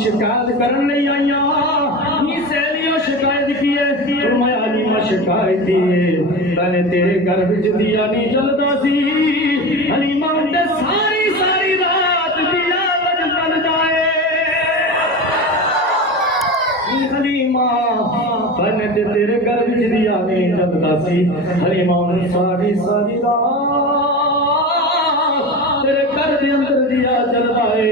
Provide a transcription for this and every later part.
शिकायत करने नहीं आईया सहेलियों शिकायत की है मैं हलीमा शिकायत की मैंने तेरे घर बिच दिया नहीं जलदा सी हलीमा ते सारी सारी रात दिया बजदा है हलीमा मैंने तेरे घर बिच दिया नहीं जलदा सी हलीमा सारी सारी रात तेरे घर दे अंदर दिया जलदा है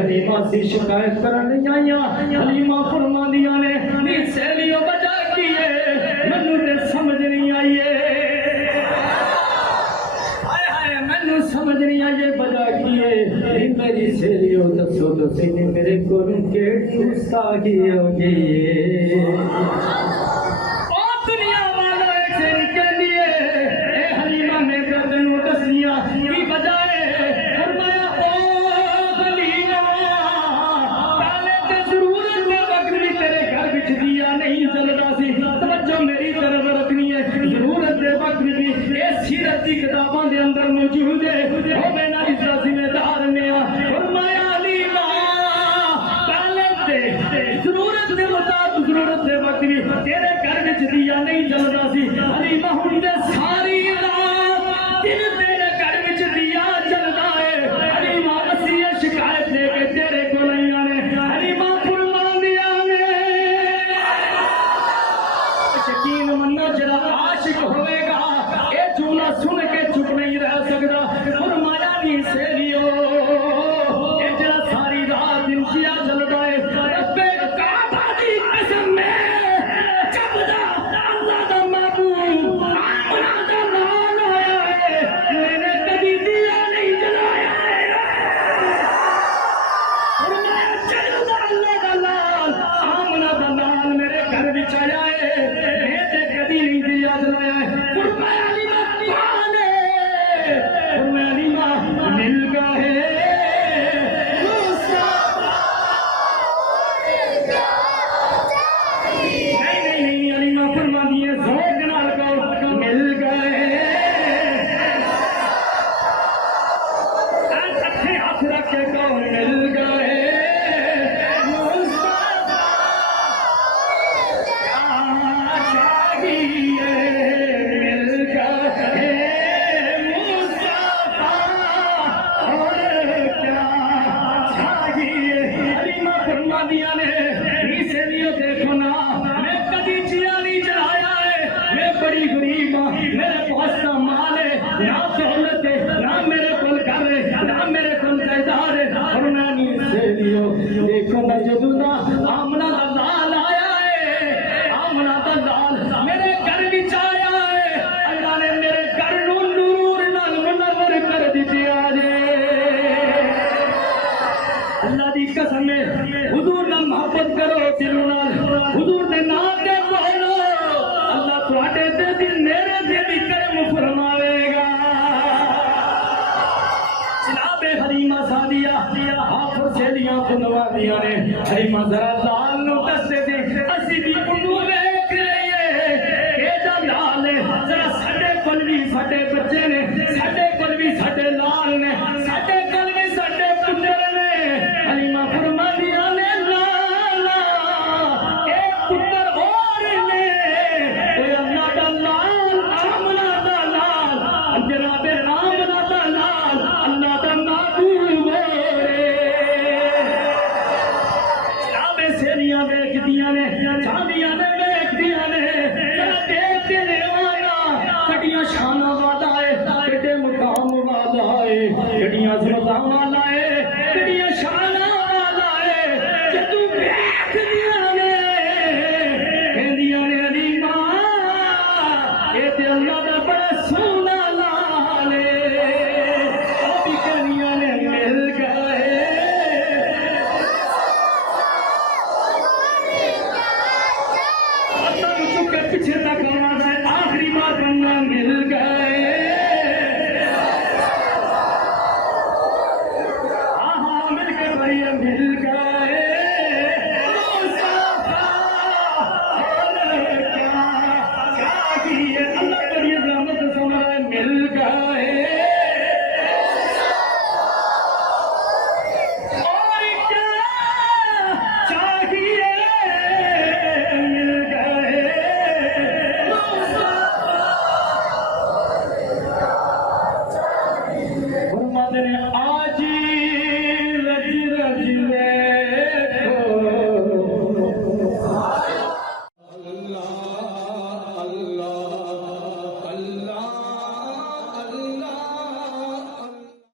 हलीमा सी शिकायत करने आईया हलीमा फरमांदियां ने सहेलियों बजा की है मैनू ते समझ नहीं आई है हाय हाय मैनू समझ नहीं आई है बजा की है मेरी सहेलियों दसो तो सही मेरे को केड़ी गुस्ताखी हो गई है ओ दुनिया वालों एक दिन के लिए हलीमा ने गर्दन दसिया की बजाए किताबों के अंदर मौजूद है मेरा इसका जिम्मेदार ने फरमाया हलीमा पहले जरूरत के मुताबिक जरूरत के वक्त भी तेरे घर में दिया नहीं जलदा सी हलीमा हुण ते सारी रात दिन तेरे घर में दिया जलदा है हलीमा असी शिकायत लेके तेरे को नहीं आने हलीमा फरमांदियां ने यकीन मन्नो जरा आशिक होवेगा ये जुमला सुन के चुप नहीं रह सकता फरमाया नी सहेलियों ये जरा सारी रात दिन दिया जलदा है रब्बे काबा दी कसम में जबदा अल्लाह दा महबूब आमना दा नाम होया है मैंने कभी दिया नहीं जलाया है फरमाया जलदा अल्लाह दा लाल आमना दा नाम मेरे घर विच आया है मैं ते कभी नहीं दिया जलाया है फरमाया मिल गए नहीं अलीमा फरमा दिए जोर नाल को मिल गए अच्छे हाथ रखे को मिल गए देखो ना मैं कभी जिया नहीं जलाया है मैं बड़ी गरीब हूँ मेरे पास ना माल है ना सहूलत है ना मेरे को घर है ना मेरे को जायदाद है और मैं नहीं सहेलियों देखो ना जदू ना आमना दा लाल आया है आमना दा लाल मेरे घर विच आया है अल्लाह ने मेरे घर नूं नूर नाल मुनव्वर कर दिते आज अल्लाह दी कसम है हुजूर नाल मोहब्बत करो दिल नाल हुजूर दे नाम दे बोलो अल्लाह तुहाडे ते दिल मेरे ते भी करम फरमावेगा जनाब हलीमा सादिया हाफ सहेलियां फरमादियां ने हलीमा जरा